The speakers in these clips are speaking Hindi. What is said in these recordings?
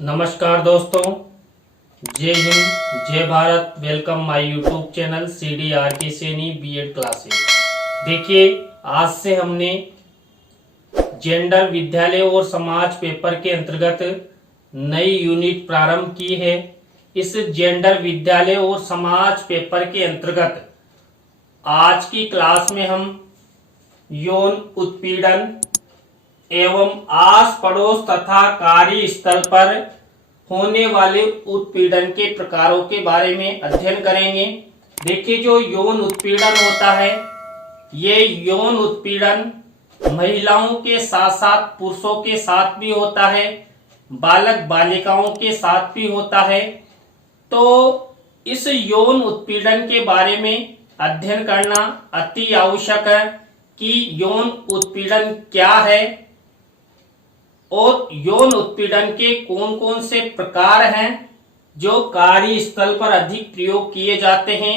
नमस्कार दोस्तों, जय हिंद, जय Bharat. Welcome my YouTube channel CDRK Saini BEd classes. देखिए, आज से हमने जेंडर विद्यालय और समाज पेपर के अंतर्गत नई यूनिट प्रारंभ की है। इस जेंडर विद्यालय और समाज पेपर के अंतर्गत आज की क्लास में हम यौन उत्पीड़न एवं आस पड़ोस तथा कार्यस्थल पर होने वाले उत्पीड़न के प्रकारों के बारे में अध्ययन करेंगे। देखिए, जो यौन उत्पीड़न होता है, ये यौन उत्पीड़न महिलाओं के साथ साथ पुरुषों के साथ भी होता है, बालक बालिकाओं के साथ भी होता है। तो इस यौन उत्पीड़न के बारे में अध्ययन करना अति आवश्यक है कि यौन उत्पीड़न क्या है और यौन उत्पीड़न के कौन कौन से प्रकार हैं जो कार्यस्थल पर अधिक प्रयोग किए जाते हैं।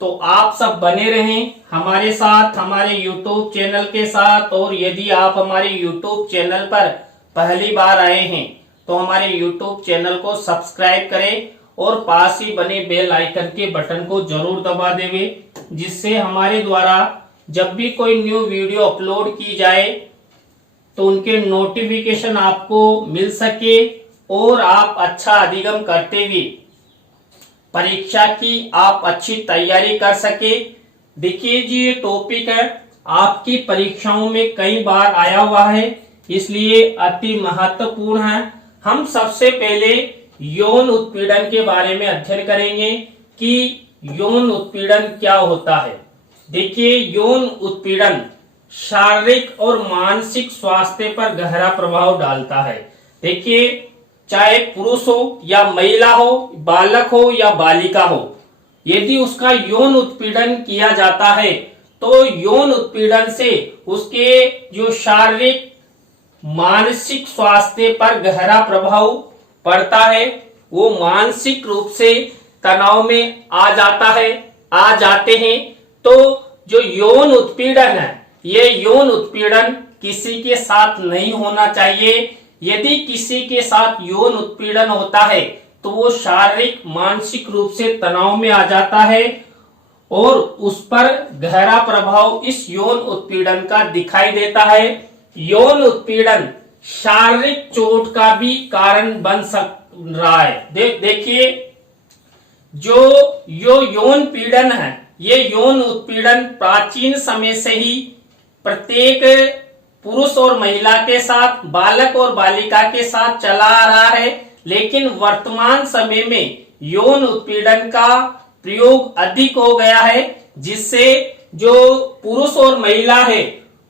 तो आप सब बने रहें हमारे साथ, हमारे YouTube चैनल के साथ। और यदि आप हमारे YouTube चैनल पर पहली बार आए हैं तो हमारे YouTube चैनल को सब्सक्राइब करें और पास ही बने बेल आइकन के बटन को जरूर दबा देवे, जिससे हमारे द्वारा जब भी कोई न्यू वीडियो अपलोड की जाए तो उनके नोटिफिकेशन आपको मिल सके और आप अच्छा अधिगम करते हुए परीक्षा की आप अच्छी तैयारी कर सके। देखिए जी, ये टॉपिक है आपकी परीक्षाओं में कई बार आया हुआ है, इसलिए अति महत्वपूर्ण है। हम सबसे पहले यौन उत्पीड़न के बारे में अध्ययन करेंगे कि यौन उत्पीड़न क्या होता है। देखिए, यौन उत्पीड़न शारीरिक और मानसिक स्वास्थ्य पर गहरा प्रभाव डालता है। देखिए, चाहे पुरुष हो या महिला हो, बालक हो या बालिका हो, यदि उसका यौन उत्पीड़न किया जाता है तो यौन उत्पीड़न से उसके जो शारीरिक मानसिक स्वास्थ्य पर गहरा प्रभाव पड़ता है। वो मानसिक रूप से तनाव में आ जाते हैं। तो जो यौन उत्पीड़न है, ये यौन उत्पीड़न किसी के साथ नहीं होना चाहिए। यदि किसी के साथ यौन उत्पीड़न होता है तो वो शारीरिक मानसिक रूप से तनाव में आ जाता है और उस पर गहरा प्रभाव इस यौन उत्पीड़न का दिखाई देता है। यौन उत्पीड़न शारीरिक चोट का भी कारण बन रहा है। देखिए, जो यौन पीड़न है, ये यौन उत्पीड़न प्राचीन समय से ही प्रत्येक पुरुष और महिला के साथ, बालक और बालिका के साथ चला आ रहा है। लेकिन वर्तमान समय में यौन उत्पीड़न का प्रयोग अधिक हो गया है, जिससे जो पुरुष और महिला है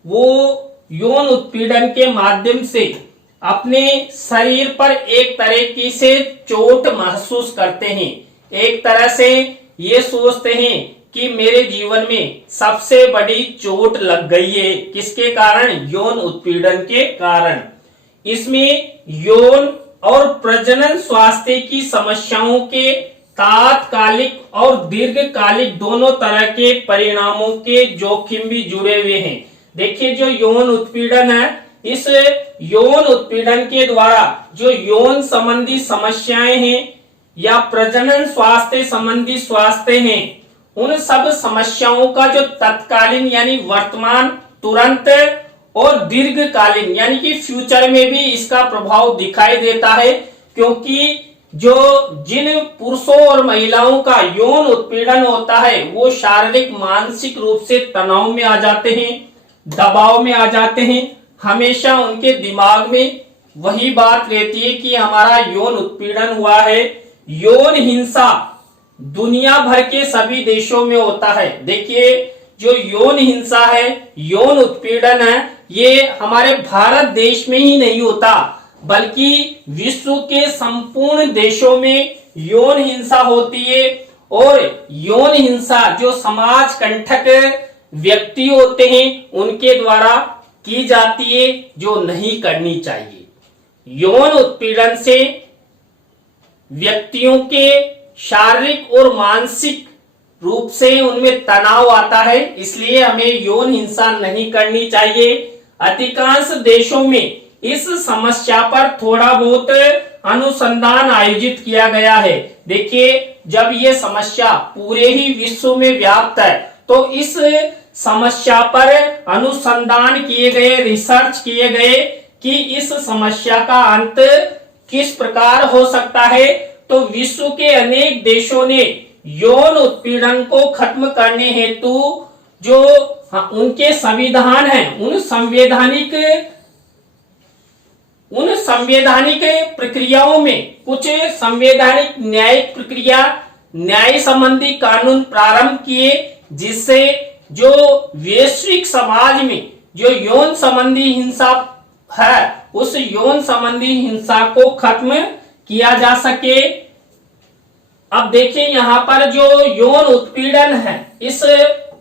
वो यौन उत्पीड़न के माध्यम से अपने शरीर पर एक तरीके से चोट महसूस करते हैं। एक तरह से ये सोचते हैं कि मेरे जीवन में सबसे बड़ी चोट लग गई है। किसके कारण? यौन उत्पीड़न के कारण। इसमें यौन और प्रजनन स्वास्थ्य की समस्याओं के तात्कालिक और दीर्घकालिक दोनों तरह के परिणामों के जोखिम भी जुड़े हुए हैं। देखिए, जो यौन उत्पीड़न है, इस यौन उत्पीड़न के द्वारा जो यौन संबंधी समस्याएं हैं या प्रजनन स्वास्थ्य संबंधी स्वास्थ्य हैं, उन सब समस्याओं का जो तत्कालीन यानी वर्तमान, तुरंत और दीर्घकालीन यानी कि फ्यूचर में भी इसका प्रभाव दिखाई देता है। क्योंकि जिन पुरुषों और महिलाओं का यौन उत्पीड़न होता है वो शारीरिक मानसिक रूप से तनाव में आ जाते हैं, दबाव में आ जाते हैं। हमेशा उनके दिमाग में वही बात रहती है कि हमारा यौन उत्पीड़न हुआ है। यौन हिंसा दुनिया भर के सभी देशों में होता है। देखिए, जो यौन हिंसा है, यौन उत्पीड़न है, ये हमारे भारत देश में ही नहीं होता, बल्कि विश्व के संपूर्ण देशों में यौन हिंसा होती है। और यौन हिंसा जो समाज कंटक व्यक्ति होते हैं उनके द्वारा की जाती है, जो नहीं करनी चाहिए। यौन उत्पीड़न से व्यक्तियों के शारीरिक और मानसिक रूप से उनमें तनाव आता है, इसलिए हमें यौन हिंसा नहीं करनी चाहिए। अधिकांश देशों में इस समस्या पर थोड़ा बहुत अनुसंधान आयोजित किया गया है। देखिए, जब ये समस्या पूरे ही विश्व में व्याप्त है तो इस समस्या पर अनुसंधान किए गए, रिसर्च किए गए कि इस समस्या का अंत किस प्रकार हो सकता है। तो विश्व के अनेक देशों ने यौन उत्पीड़न को खत्म करने हेतु जो उनके संविधान हैं, उन संवैधानिक प्रक्रियाओं में कुछ संवैधानिक न्यायिक प्रक्रिया, न्याय संबंधी कानून प्रारंभ किए, जिससे जो वैश्विक समाज में जो यौन संबंधी हिंसा है, उस यौन संबंधी हिंसा को खत्म किया जा सके। अब देखिए, यहाँ पर जो यौन उत्पीड़न है, इस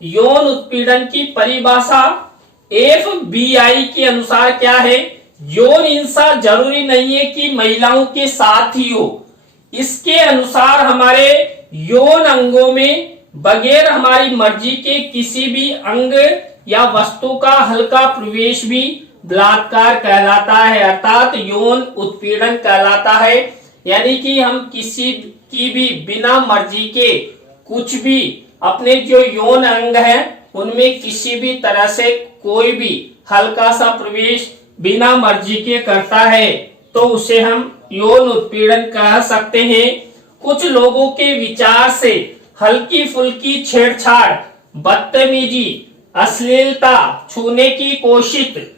यौन उत्पीड़न की परिभाषा FBI के अनुसार क्या है? यौन हिंसा जरूरी नहीं है कि महिलाओं के साथ ही हो। इसके अनुसार हमारे यौन अंगों में बगैर हमारी मर्जी के किसी भी अंग या वस्तु का हल्का प्रवेश भी बलात्कार कहलाता है, अर्थात यौन उत्पीड़न कहलाता है। यानी कि हम किसी की भी बिना मर्जी के कुछ भी अपने जो यौन अंग है उनमें किसी भी तरह से कोई भी हल्का सा प्रवेश बिना मर्जी के करता है तो उसे हम यौन उत्पीड़न कह सकते हैं। कुछ लोगों के विचार से हल्की फुल्की छेड़छाड़, बदतमीजी, अश्लीलता, छूने की कोशिश,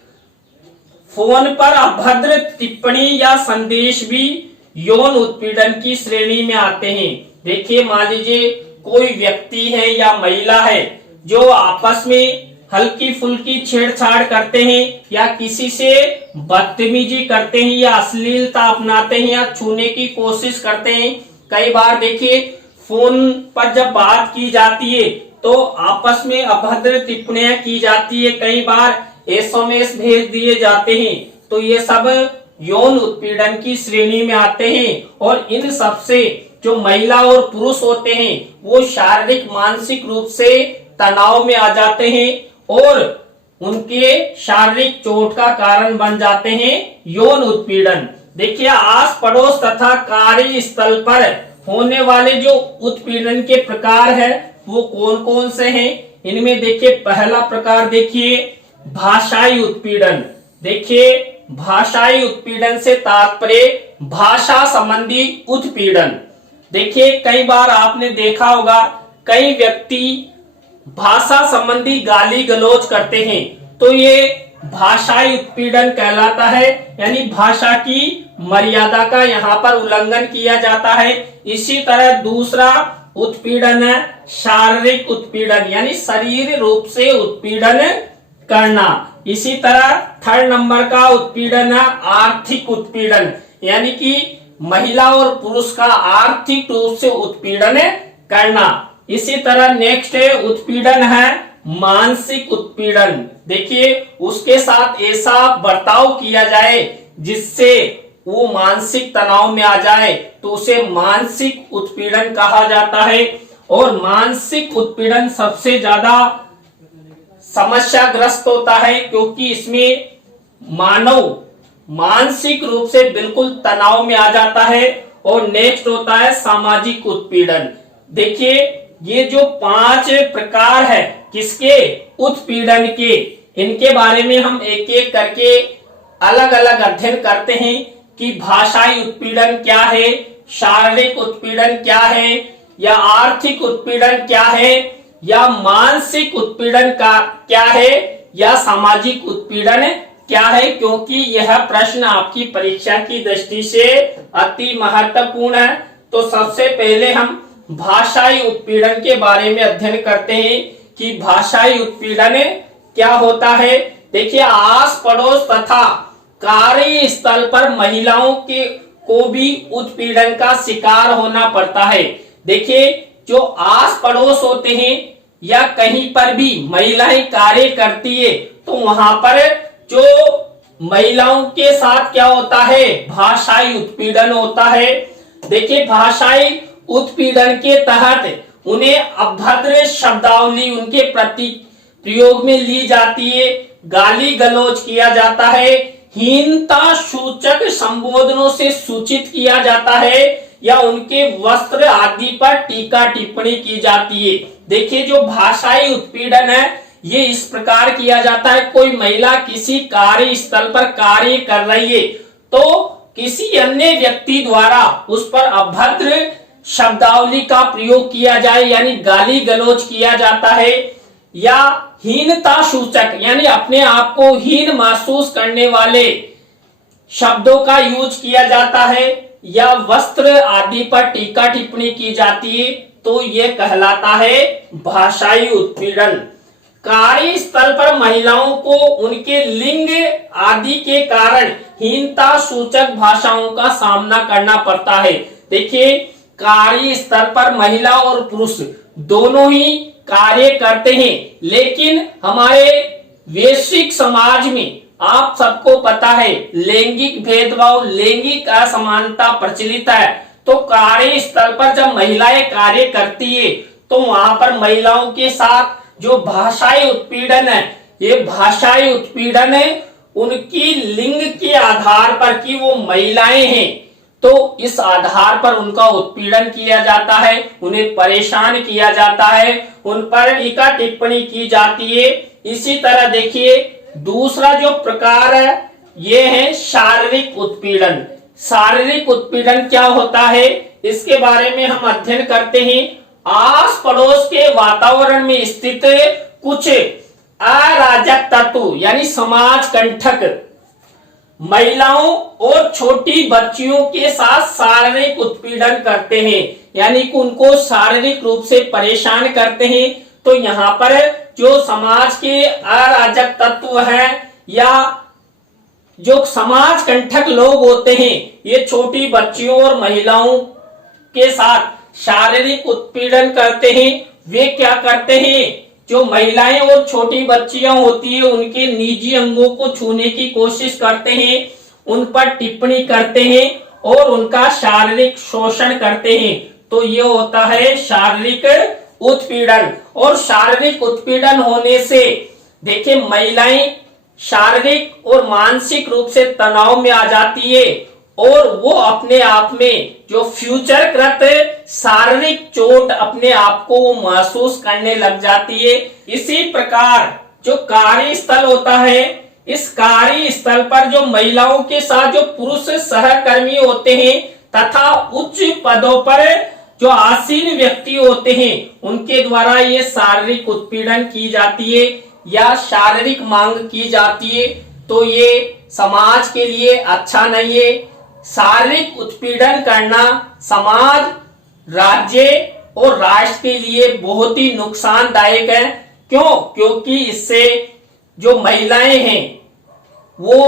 फोन पर अभद्र टिप्पणी या संदेश भी यौन उत्पीड़न की श्रेणी में आते हैं। देखिए, मान लीजिए कोई व्यक्ति है या महिला है जो आपस में हल्की फुल्की छेड़छाड़ करते हैं या किसी से बदतमीजी करते हैं या अश्लीलता अपनाते हैं या छूने की कोशिश करते हैं। कई बार देखिए, फोन पर जब बात की जाती है तो आपस में अभद्र टिप्पणियां की जाती है, कई बार SMS भेज दिए जाते हैं, तो ये सब यौन उत्पीड़न की श्रेणी में आते हैं। और इन सब से जो महिला और पुरुष होते हैं वो शारीरिक मानसिक रूप से तनाव में आ जाते हैं और उनके शारीरिक चोट का कारण बन जाते हैं यौन उत्पीड़न। देखिए, आस पड़ोस तथा कार्यस्थल पर होने वाले जो उत्पीड़न के प्रकार है वो कौन कौन से हैं? इनमें देखिए, पहला प्रकार देखिए भाषाई उत्पीड़न। देखिए, भाषाई उत्पीड़न से तात्पर्य भाषा संबंधी उत्पीड़न। देखिए, कई बार आपने देखा होगा कई व्यक्ति भाषा संबंधी गाली गलौज करते हैं तो ये भाषाई उत्पीड़न कहलाता है, यानी भाषा की मर्यादा का यहाँ पर उल्लंघन किया जाता है। इसी तरह दूसरा उत्पीड़न है शारीरिक उत्पीड़न, यानी शरीर रूप से उत्पीड़न करना। इसी तरह थर्ड नंबर का उत्पीड़न है आर्थिक उत्पीड़न, यानी कि महिला और पुरुष का आर्थिक रूप से उत्पीड़न करना। इसी तरह नेक्स्ट है उत्पीड़न है मानसिक उत्पीड़न। देखिए, उसके साथ ऐसा बर्ताव किया जाए जिससे वो मानसिक तनाव में आ जाए तो उसे मानसिक उत्पीड़न कहा जाता है। और मानसिक उत्पीड़न सबसे ज्यादा समस्याग्रस्त होता है क्योंकि इसमें मानव मानसिक रूप से बिल्कुल तनाव में आ जाता है। और नेक्स्ट होता है सामाजिक उत्पीड़न। देखिए, ये जो 5 प्रकार है किसके? उत्पीड़न के, इनके बारे में हम एक एक करके अलग अलग अध्ययन करते हैं कि भाषाई उत्पीड़न क्या है, शारीरिक उत्पीड़न क्या है, या आर्थिक उत्पीड़न क्या है, या मानसिक उत्पीड़न का क्या है, या सामाजिक उत्पीड़न क्या है। क्योंकि यह प्रश्न आपकी परीक्षा की दृष्टि से अति महत्वपूर्ण है। तो सबसे पहले हम भाषाई उत्पीड़न के बारे में अध्ययन करते हैं कि भाषाई उत्पीड़न क्या होता है। देखिए, आस पड़ोस तथा कार्यस्थल पर महिलाओं को भी उत्पीड़न का शिकार होना पड़ता है। देखिए, जो आस पड़ोस होते हैं या कहीं पर भी महिलाएं कार्य करती है तो वहां पर जो महिलाओं के साथ क्या होता है? भाषाई उत्पीड़न होता है। देखिए, भाषाई उत्पीड़न के तहत उन्हें अभद्र शब्दावली उनके प्रति प्रयोग में ली जाती है, गाली गलौज किया जाता है, हीनता सूचक संबोधनों से सूचित किया जाता है या उनके वस्त्र आदि पर टीका टिप्पणी की जाती है। देखिए, जो भाषाई उत्पीड़न है ये इस प्रकार किया जाता है, कोई महिला किसी कार्य स्थल पर कार्य कर रही है तो किसी अन्य व्यक्ति द्वारा उस पर अभद्र शब्दावली का प्रयोग किया जाए यानी गाली गलौज किया जाता है, या हीनता सूचक यानी अपने आप को हीन महसूस करने वाले शब्दों का यूज किया जाता है, या वस्त्र आदि पर टीका टिप्पणी की जाती है तो यह कहलाता है भाषाई उत्पीड़न। कार्य स्थल पर महिलाओं को उनके लिंग आदि के कारण हीनता सूचक भाषाओं का सामना करना पड़ता है। देखिए, कार्य स्थल पर महिला और पुरुष दोनों ही कार्य करते हैं, लेकिन हमारे वैश्विक समाज में आप सबको पता है लैंगिक भेदभाव, लैंगिक असमानता प्रचलित है। तो कार्य स्थल पर जब महिलाएं कार्य करती है तो वहां पर महिलाओं के साथ जो भाषाई उत्पीड़न है, ये भाषाई उत्पीड़न है उनकी लिंग के आधार पर कि वो महिलाएं हैं तो इस आधार पर उनका उत्पीड़न किया जाता है, उन्हें परेशान किया जाता है, उन पर टीका टिप्पणी की जाती है। इसी तरह देखिए, दूसरा जो प्रकार है ये है शारीरिक उत्पीड़न। शारीरिक उत्पीड़न क्या होता है इसके बारे में हम अध्ययन करते हैं। आस पड़ोस के वातावरण में स्थित कुछ अराजक तत्व यानी समाज कंटक महिलाओं और छोटी बच्चियों के साथ शारीरिक उत्पीड़न करते हैं, यानी कि उनको शारीरिक रूप से परेशान करते हैं। तो यहाँ पर जो समाज के अराजक तत्व हैं या जो समाज कंटक लोग होते हैं ये छोटी बच्चियों और महिलाओं के साथ शारीरिक उत्पीड़न करते हैं। वे क्या करते हैं, जो महिलाएं और छोटी बच्चियां होती है उनके निजी अंगों को छूने की कोशिश करते हैं, उन पर टिप्पणी करते हैं और उनका शारीरिक शोषण करते हैं। तो ये होता है शारीरिक उत्पीड़न। और शारीरिक उत्पीड़न होने से देखिए महिलाएं शारीरिक और मानसिक रूप से तनाव में आ जाती है और वो अपने आप में जो फ्यूचर कृत शारीरिक चोट अपने आप को वो महसूस करने लग जाती है। इसी प्रकार जो कार्यस्थल होता है, इस कार्यस्थल पर जो महिलाओं के साथ जो पुरुष सहकर्मी होते हैं तथा उच्च पदों पर जो आसीन व्यक्ति होते हैं उनके द्वारा ये शारीरिक उत्पीड़न की जाती है या शारीरिक मांग की जाती है। तो ये समाज के लिए अच्छा नहीं है। शारीरिक उत्पीड़न करना समाज, राज्य और राष्ट्र के लिए बहुत ही नुकसानदायक है। क्यों? क्योंकि इससे जो महिलाएं हैं वो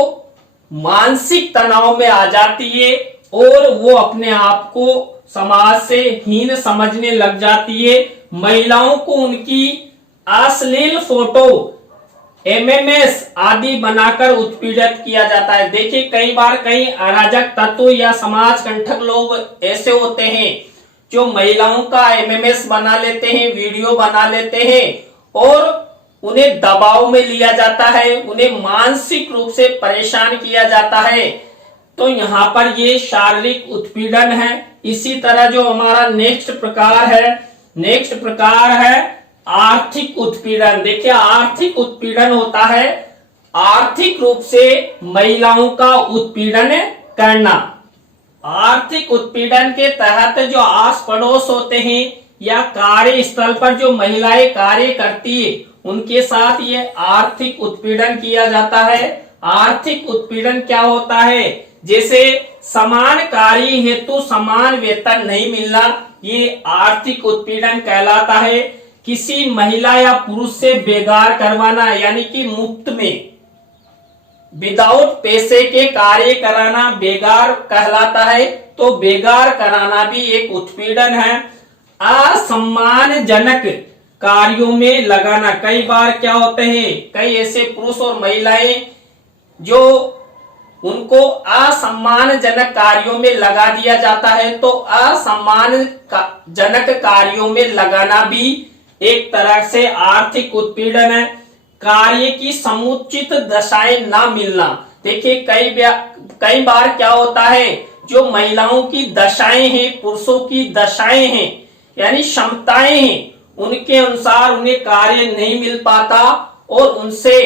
मानसिक तनाव में आ जाती है और वो अपने आप को समाज से हीन समझने लग जाती है। महिलाओं को उनकी अश्लील फोटो, एमएमएस आदि बनाकर उत्पीड़ित किया जाता है। देखिए, कई बार कई अराजक तत्व या समाज कंटक लोग ऐसे होते हैं जो महिलाओं का एमएमएस बना लेते हैं, वीडियो बना लेते हैं और उन्हें दबाव में लिया जाता है, उन्हें मानसिक रूप से परेशान किया जाता है। तो यहाँ पर ये शारीरिक उत्पीड़न है। इसी तरह जो हमारा नेक्स्ट प्रकार है आर्थिक उत्पीड़न। देखिए, आर्थिक उत्पीड़न होता है आर्थिक रूप से महिलाओं का उत्पीड़न करना। आर्थिक उत्पीड़न के तहत जो आस पड़ोस होते हैं या कार्यस्थल पर जो महिलाएं कार्य करती है उनके साथ ये आर्थिक उत्पीड़न किया जाता है। आर्थिक उत्पीड़न क्या होता है? जैसे समान कार्य हेतु समान वेतन नहीं मिलना, ये आर्थिक उत्पीड़न कहलाता है। किसी महिला या पुरुष से बेगार करवाना यानी कि मुफ्त में विदाउट पैसे के कार्य कराना बेगार कहलाता है। तो बेगार कराना भी एक उत्पीड़न है। असम्मानजनक कार्यों में लगाना, कई बार क्या होते हैं कई ऐसे पुरुष और महिलाएं जो उनको असम्मानजनक कार्यों में लगा दिया जाता है। तो असम्मानजनक कार्यों में लगाना भी एक तरह से आर्थिक उत्पीड़न है। कार्य की समुचित दशाएं ना मिलना, देखिए कई बार क्या होता है, जो महिलाओं की दशाएं हैं, पुरुषों की दशाएं हैं यानी क्षमताएं हैं, उनके अनुसार उन्हें कार्य नहीं मिल पाता और उनसे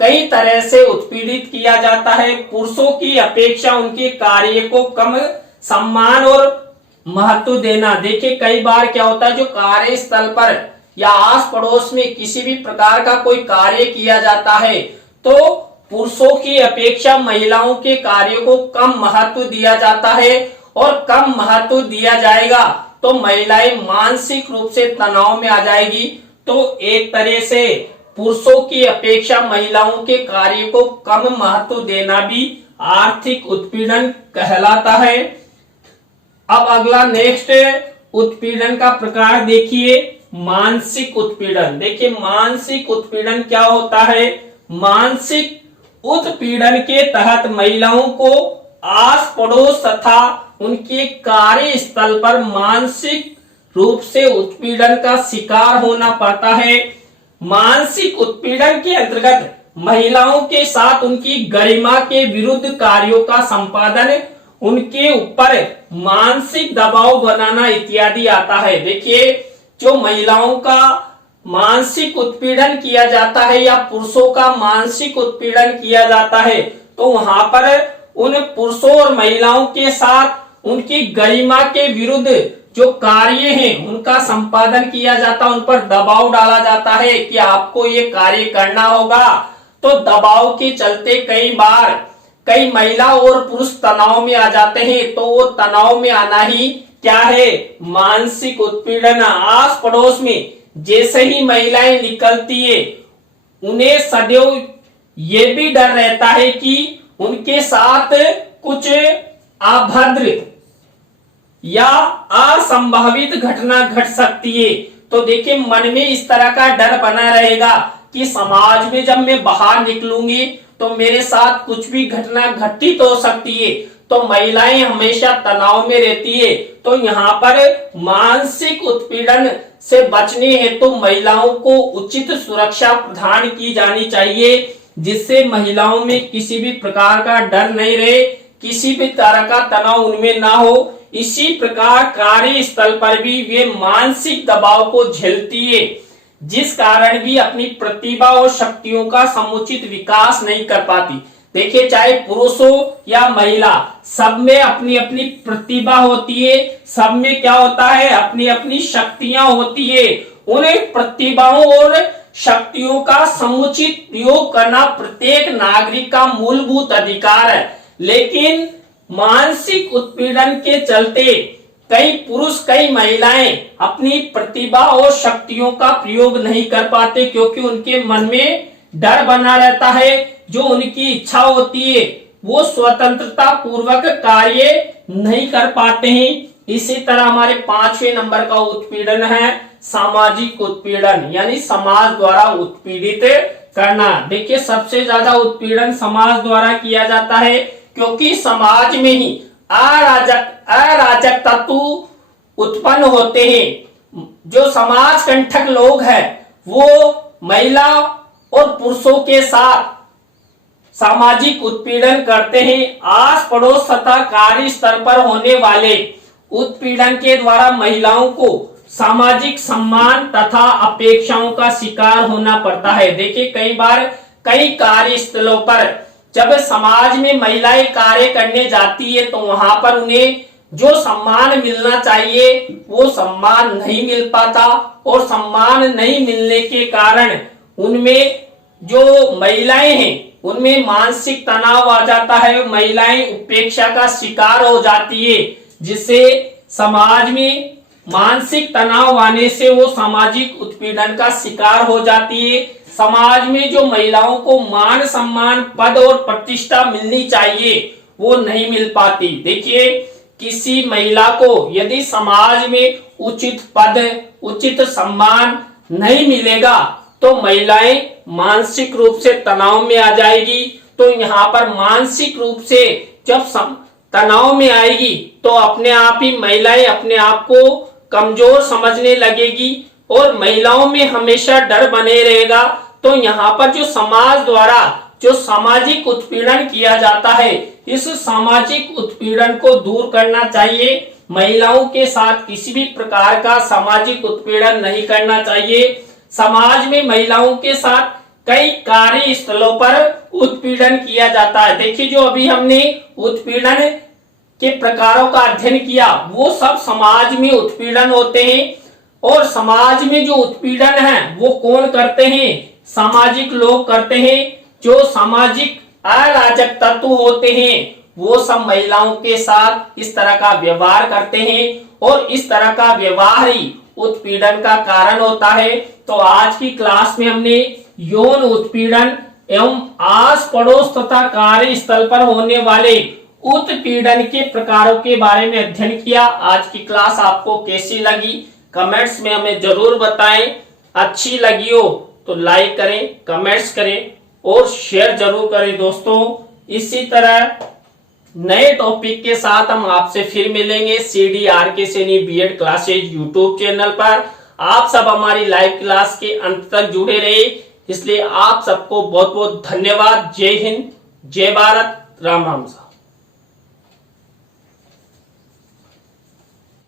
कई तरह से उत्पीड़ित किया जाता है। पुरुषों की अपेक्षा उनके कार्य को कम सम्मान और महत्व देना। देखिए कई बार क्या होता है, जो कार्यस्थल पर या आस पड़ोस में किसी भी प्रकार का कोई कार्य किया जाता है तो पुरुषों की अपेक्षा महिलाओं के कार्य को कम महत्व दिया जाता है, और कम महत्व दिया जाएगा तो महिलाएं मानसिक रूप से तनाव में आ जाएगी। तो एक तरह से पुरुषों की अपेक्षा महिलाओं के कार्य को कम महत्व देना भी आर्थिक उत्पीड़न कहलाता है। अब अगला नेक्स्ट उत्पीड़न का प्रकार देखिए, मानसिक उत्पीड़न। देखिए मानसिक उत्पीड़न क्या होता है, मानसिक उत्पीड़न के तहत महिलाओं को आस पड़ोस तथा उनके कार्य स्थल पर मानसिक रूप से उत्पीड़न का शिकार होना पड़ता है। मानसिक उत्पीड़न के अंतर्गत महिलाओं के साथ उनकी गरिमा के विरुद्ध कार्यों का संपादन, उनके ऊपर मानसिक दबाव बनाना इत्यादि आता है। देखिए जो महिलाओं का मानसिक उत्पीड़न किया जाता है या पुरुषों का मानसिक उत्पीड़न किया जाता है तो वहां पर उन पुरुषों और महिलाओं के साथ उनकी गरिमा के विरुद्ध जो कार्य हैं उनका संपादन किया जाता है, उन पर दबाव डाला जाता है कि आपको ये कार्य करना होगा। तो दबाव के चलते कई बार कई महिला और पुरुष तनाव में आ जाते हैं, तो वो तनाव में आना ही क्या है, मानसिक उत्पीड़न। आस पड़ोस में जैसे ही महिलाएं निकलती है उन्हें सदैव ये भी डर रहता है कि उनके साथ कुछ अभद्र या असंभावित घटना घट सकती है। तो देखिए मन में इस तरह का डर बना रहेगा कि समाज में जब मैं बाहर निकलूंगी तो मेरे साथ कुछ भी घटना घटित हो सकती है। तो महिलाएं हमेशा तनाव में रहती है। तो यहाँ पर मानसिक उत्पीड़न से बचने हेतु तो महिलाओं को उचित सुरक्षा प्रदान की जानी चाहिए, जिससे महिलाओं में किसी भी प्रकार का डर नहीं रहे, किसी भी तरह का तनाव उनमें ना हो। इसी प्रकार कार्यस्थल पर भी वे मानसिक दबाव को झेलती है, जिस कारण भी अपनी प्रतिभा और शक्तियों का समुचित विकास नहीं कर पाती। देखिए चाहे पुरुष हो या महिला, सब में अपनी अपनी प्रतिभा होती है, सब में क्या होता है, अपनी अपनी शक्तियां होती है। उन प्रतिभाओं और शक्तियों का समुचित प्रयोग करना प्रत्येक नागरिक का मूलभूत अधिकार है। लेकिन मानसिक उत्पीड़न के चलते कई पुरुष कई महिलाएं अपनी प्रतिभा और शक्तियों का प्रयोग नहीं कर पाते, क्योंकि उनके मन में डर बना रहता है। जो उनकी इच्छा होती है वो स्वतंत्रता पूर्वक कार्य नहीं कर पाते हैं। इसी तरह हमारे 5वें नंबर का उत्पीड़न है सामाजिक उत्पीड़न, यानी समाज द्वारा उत्पीड़ित करना। देखिए सबसे ज्यादा उत्पीड़न समाज द्वारा किया जाता है, क्योंकि समाज में ही अराजक तत्व उत्पन्न होते हैं। जो समाज कंटक लोग हैं वो महिला और पुरुषों के साथ सामाजिक उत्पीड़न करते हैं। आस पड़ोस तथा कार्य स्तर पर होने वाले उत्पीड़न के द्वारा महिलाओं को सामाजिक सम्मान तथा अपेक्षाओं का शिकार होना पड़ता है। देखिए कई बार कई कार्यस्थलों पर जब समाज में महिलाएं कार्य करने जाती है तो वहां पर उन्हें जो सम्मान मिलना चाहिए वो सम्मान नहीं मिल पाता, और सम्मान नहीं मिलने के कारण उनमें जो महिलाएं हैं उनमें मानसिक तनाव आ जाता है। महिलाएं उपेक्षा का शिकार हो जाती है, जिससे समाज में मानसिक तनाव आने से वो सामाजिक उत्पीड़न का शिकार हो जाती है। समाज में जो महिलाओं को मान सम्मान पद और प्रतिष्ठा मिलनी चाहिए वो नहीं मिल पाती। देखिए किसी महिला को यदि समाज में उचित पद उचित सम्मान नहीं मिलेगा तो महिलाएं मानसिक रूप से तनाव में आ जाएगी। तो यहाँ पर मानसिक रूप से जब तनाव में आएगी तो अपने आप ही महिलाएं अपने आप को कमजोर समझने लगेगी और महिलाओं में हमेशा डर बने रहेगा। तो यहाँ पर जो समाज द्वारा जो सामाजिक उत्पीड़न किया जाता है, इस सामाजिक उत्पीड़न को दूर करना चाहिए। महिलाओं के साथ किसी भी प्रकार का सामाजिक उत्पीड़न नहीं करना चाहिए। समाज में महिलाओं के साथ कई कार्यस्थलों पर उत्पीड़न किया जाता है। देखिए, जो अभी हमने उत्पीड़न के प्रकारों का अध्ययन किया, वो सब समाज में उत्पीड़न होते हैं। और समाज में जो उत्पीड़न है वो कौन करते हैं? सामाजिक लोग करते हैं। जो सामाजिक अराजक तत्व होते हैं वो सब महिलाओं के साथ इस तरह का व्यवहार करते हैं और इस तरह का व्यवहार ही उत्पीड़न का कारण होता है। तो आज की क्लास में हमने यौन उत्पीड़न एवं आस पड़ोस तथा कार्यस्थल पर होने वाले उत्पीड़न के प्रकारों के बारे में अध्ययन किया। आज की क्लास आपको कैसी लगी कमेंट्स में हमें जरूर बताएं। अच्छी लगी हो तो लाइक करें, कमेंट्स करें और शेयर जरूर करें दोस्तों। इसी तरह नए टॉपिक के साथ हम आपसे फिर मिलेंगे CDRK Saini BEd classes YouTube channel पर। आप सब हमारी लाइव क्लास के अंत तक जुड़े रहे, इसलिए आप सबको बहुत बहुत धन्यवाद। जय हिंद, जय भारत, राम राम।